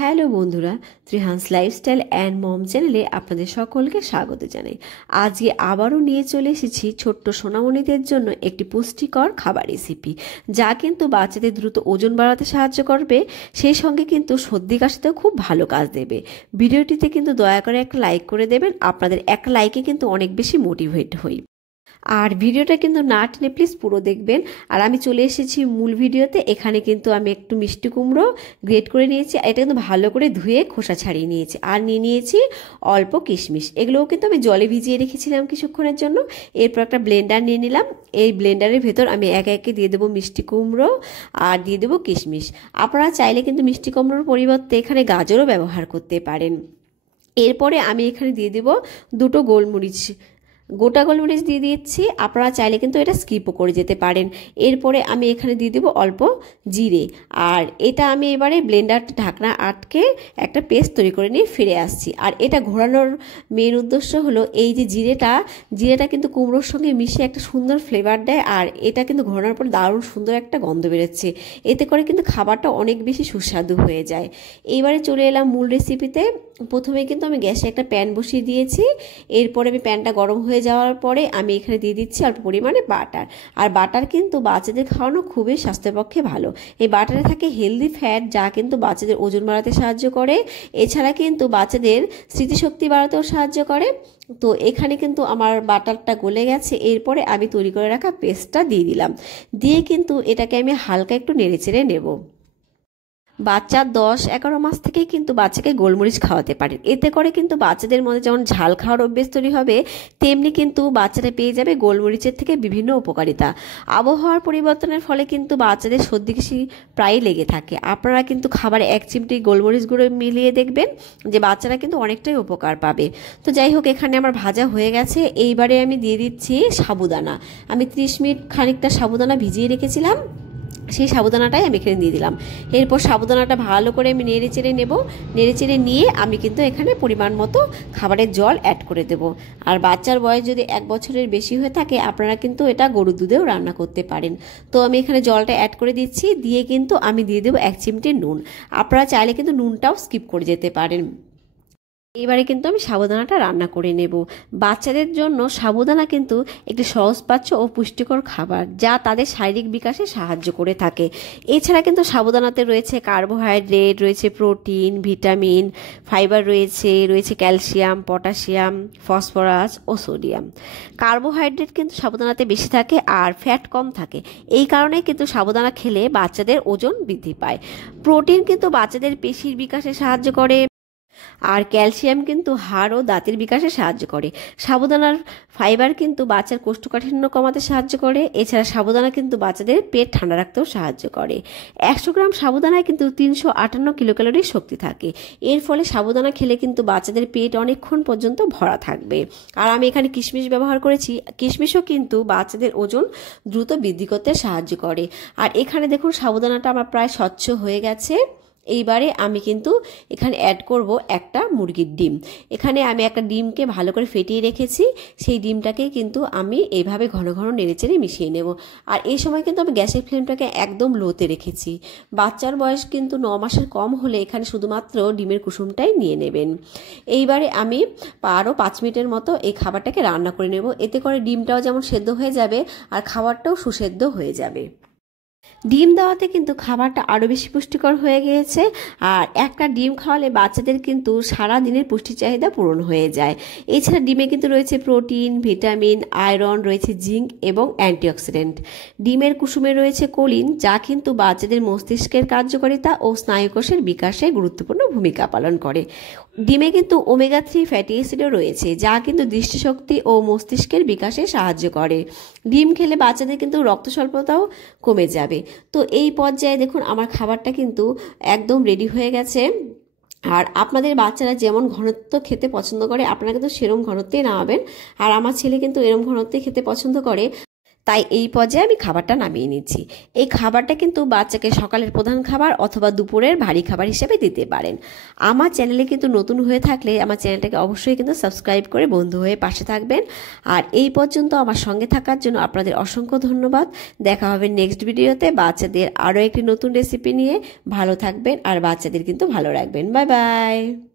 Hello বন্ধুরা, Trihans lifestyle and mom চ্যানেলে আপনাদের সকলকে স্বাগত জানাই। আজকে আবারও নিয়ে চলে এসেছি ছোট্ট সোনামণিদের জন্য একটি পুষ্টিকর খাবার রেসিপি, যা কিন্তু বাচ্চাদের দ্রুত ওজন বাড়াতে সাহায্য করবে, সেই সঙ্গে কিন্তু সর্দি কাশিতেও খুব ভালো কাজ দেবে। ভিডিওটিতে কিন্তু দয়া করে একটা লাইক করে দেবেন, আপনাদের একটা লাইকে কিন্তু অনেক বেশি মোটিভেট হই। আর ভিডিওটা কিন্তু না টেনে প্লিজ পুরো দেখবেন। আর আমি চলে এসেছি মূল ভিডিওতে। এখানে কিন্তু আমি একটু মিষ্টি কুমড়ো গ্রেট করে নিয়েছি, এটা কিন্তু ভালো করে ধুয়ে খোসা ছাড়িয়ে নিয়েছি। আর নিয়ে নিয়েছি অল্প কিশমিশ, এগুলোও কিন্তু আমি জলে ভিজিয়ে রেখেছিলাম কিছুক্ষণের জন্য। এরপর একটা ব্লেন্ডার নিয়ে নিলাম, এই ব্লেন্ডারের ভেতর আমি একে একে দিয়ে দেবো মিষ্টি কুমড়ো আর দিয়ে দেবো কিশমিশ। আপনারা চাইলে কিন্তু মিষ্টি কুমড়োর পরিবর্তে এখানে গাজরও ব্যবহার করতে পারেন। এরপরে আমি এখানে দিয়ে দেবো দুটো গোলমরিচ, গোটা গোলমরিচ দিয়ে দিচ্ছি, আপনারা চাইলে কিন্তু এটা স্কিপও করে যেতে পারেন। এরপরে আমি এখানে দিয়ে দেবো অল্প জিরে, আর এটা আমি এবারে ব্লেন্ডার ঢাকনা আটকে একটা পেস্ট তৈরি করে নিয়ে ফিরে আসছি। আর এটা ঘোরানোর মেন উদ্দেশ্য হলো এই যে জিরেটা কিন্তু কুমড়োর সঙ্গে মিশে একটা সুন্দর ফ্লেভার দেয়, আর এটা কিন্তু ঘোরানোর পর দারুণ সুন্দর একটা গন্ধ বেরোচ্ছে, এতে করে কিন্তু খাবারটা অনেক বেশি সুস্বাদু হয়ে যায়। এইবারে চলে এলাম মূল রেসিপিতে। প্রথমে কিন্তু আমি গ্যাসে একটা প্যান বসিয়ে দিয়েছি। এরপরে আমি প্যানটা গরম হয়ে যাওয়ার পরে আমি এখানে দিয়ে দিচ্ছি অল্প পরিমাণে বাটার। আর বাটার কিন্তু বাচ্চাদের খাওয়ানো খুবই স্বাস্থ্যের পক্ষে ভালো। এই বাটারে থাকে হেলদি ফ্যাট, যা কিন্তু বাচ্চাদের ওজন বাড়াতে সাহায্য করে, এছাড়া কিন্তু বাচ্চাদের স্মৃতিশক্তি বাড়াতেও সাহায্য করে। তো এখানে কিন্তু আমার বাটারটা গলে গেছে। এরপরে আমি তৈরি করে রাখা পেস্টটা দিয়ে দিলাম, দিয়ে কিন্তু এটাকে আমি হালকা একটু নেড়েচেড়ে নেব। বাচ্চা 10-11 মাস থেকেই কিন্তু বাচ্চাকে গোলমরিচ খাওয়াতে পারেন, এতে করে কিন্তু বাচ্চাদের মধ্যে যেমন ঝাল খাওয়ার অভ্যেস তৈরি হবে, তেমনি কিন্তু বাচ্চারা পেয়ে যাবে গোলমরিচের থেকে বিভিন্ন উপকারিতা। আবহাওয়ার পরিবর্তনের ফলে কিন্তু বাচ্চাদের সর্দি কাশি প্রায়ই লেগে থাকে। আপনারা কিন্তু খাবারে 1 চিমটি গোলমরিচ গুঁড়ো মিলিয়ে দেখবেন যে বাচ্চারা কিন্তু অনেকটাই উপকার পাবে। তো যাই হোক, এখানে আমার ভাজা হয়ে গেছে। এইবারে আমি দিয়ে দিচ্ছি সাবুদানা। আমি 30 মিনিট খানিকটা সাবুদানা ভিজিয়ে রেখেছিলাম, সেই সাবুদানাটাই আমি এখানে দিয়ে দিলাম। এরপর সাবুদানাটা ভালো করে আমি নেড়েচেড়ে নেব। নেড়েচেড়ে নিয়ে আমি কিন্তু এখানে পরিমাণ মতো খাবারের জল অ্যাড করে দেব। আর বাচ্চার বয়স যদি 1 বছরের বেশি হয়ে থাকে, আপনারা কিন্তু এটা গরুর দুধেও রান্না করতে পারেন। তো আমি এখানে জলটা অ্যাড করে দিচ্ছি, দিয়ে কিন্তু আমি দিয়ে দেবো 1 চিমটি নুন। আপনারা চাইলে কিন্তু নুনটাও স্কিপ করে যেতে পারেন। এবারে কিন্তু আমি সাবুদানাটা রান্না করে নেব। বাচ্চাদের জন্য সাবুদানা কিন্তু একটি সহজপাচ্য ও পুষ্টিকর খাবার, যা তাদের শারীরিক বিকাশে সাহায্য করে থাকে। এছাড়া কিন্তু সাবুদানাতে রয়েছে কার্বোহাইড্রেট, রয়েছে প্রোটিন, ভিটামিন, ফাইবার রয়েছে ক্যালসিয়াম, পটাশিয়াম, ফসফরাস ও সোডিয়াম। কার্বোহাইড্রেট কিন্তু সাবুদানাতে বেশি থাকে আর ফ্যাট কম থাকে, এই কারণে কিন্তু সাবুদানা খেলে বাচ্চাদের ওজন বৃদ্ধি পায়। প্রোটিন কিন্তু বাচ্চাদের পেশির বিকাশে সাহায্য করে, আর ক্যালসিয়াম কিন্তু হাড় ও দাঁতের বিকাশে সাহায্য করে। সাবুদানার ফাইবার কিন্তু বাচ্চার কোষ্ঠকাঠিন্য কমাতে সাহায্য করে। এছাড়া সাবুদানা কিন্তু বাচ্চাদের পেট ঠান্ডা রাখতেও সাহায্য করে। 100 গ্রাম সাবুদানায় কিন্তু 358 কিলোক্যালোরি শক্তি থাকে। এর ফলে সাবুদানা খেলে কিন্তু বাচ্চাদের পেট অনেকক্ষণ পর্যন্ত ভরা থাকবে। আর আমি এখানে কিশমিশ ব্যবহার করেছি, কিশমিশও কিন্তু বাচ্চাদের ওজন দ্রুত বৃদ্ধি করতে সাহায্য করে। আর এখানে দেখুন সাবুদানাটা আমার প্রায় স্বচ্ছ হয়ে গেছে। এইবারে আমি কিন্তু এখানে অ্যাড করব একটা মুরগির ডিম। এখানে আমি একটা ডিমকে ভালো করে ফেটিয়ে রেখেছি, সেই ডিমটাকে কিন্তু আমি এইভাবে ঘন ঘন নেড়েচেড়ে মিশিয়ে নেব। আর এই সময় কিন্তু আমি গ্যাসের ফ্লেমটাকে একদম লোতে রেখেছি। বাচ্চার বয়স কিন্তু 9 মাসের কম হলে এখানে শুধুমাত্র ডিমের কুসুমটাই নিয়ে নেবেন। এইবারে আমি আরও 5 মিনিটের মতো এই খাবারটাকে রান্না করে নেব, এতে করে ডিমটাও যেমন সেদ্ধ হয়ে যাবে আর খাবারটাও সুসেদ্ধ হয়ে যাবে। ডিম দেওয়াতে কিন্তু খাবারটা আরও বেশি পুষ্টিকর হয়ে গিয়েছে। আর একটা ডিম খাওয়ালে বাচ্চাদের কিন্তু সারা দিনের পুষ্টি চাহিদা পূরণ হয়ে যায়। এছাড়া ডিমে কিন্তু রয়েছে প্রোটিন, ভিটামিন, আয়রন, রয়েছে জিঙ্ক এবং অ্যান্টিঅক্সিডেন্ট। ডিমের কুসুমে রয়েছে কোলিন, যা কিন্তু বাচ্চাদের মস্তিষ্কের কার্যকারিতা ও স্নায়ুকোষের বিকাশে গুরুত্বপূর্ণ ভূমিকা পালন করে। ডিমে কিন্তু ওমেগা 3 ফ্যাটি অ্যাসিডও রয়েছে, যা কিন্তু দৃষ্টিশক্তি ও মস্তিষ্কের বিকাশে সাহায্য করে। ডিম খেলে বাচ্চাদের কিন্তু রক্ত স্বল্পতাও কমে যাবে। তো এই পর্যায়ে দেখুন আমার খাবারটা কিন্তু একদম রেডি হয়ে গেছে। আর আপনাদের বাচ্চারা যেমন ঘনত্ব খেতে পছন্দ করে, আপনারা কিন্তু সেরম ঘনত্বেই নামাবেন। আর আমার ছেলে কিন্তু এরম ঘনত্বে খেতে পছন্দ করে। তাই এই পর্যায়ে আমি খাবারটা নামিয়ে নিচ্ছি। এই খাবারটা কিন্তু বাচ্চাকে সকালের প্রধান খাবার অথবা দুপুরের ভারী খাবার হিসেবে দিতে পারেন। আমার চ্যানেলে কিন্তু নতুন হয়ে থাকলে আমার চ্যানেলটাকে অবশ্যই কিন্তু সাবস্ক্রাইব করে বন্ধু হয়ে পাশে থাকবেন। আর এই পর্যন্ত আমার সঙ্গে থাকার জন্য আপনাদের অসংখ্য ধন্যবাদ। দেখা হবে নেক্সট ভিডিওতে বাচ্চাদের আরও একটি নতুন রেসিপি নিয়ে। ভালো থাকবেন আর বাচ্চাদের কিন্তু ভালো রাখবেন। Bye bye.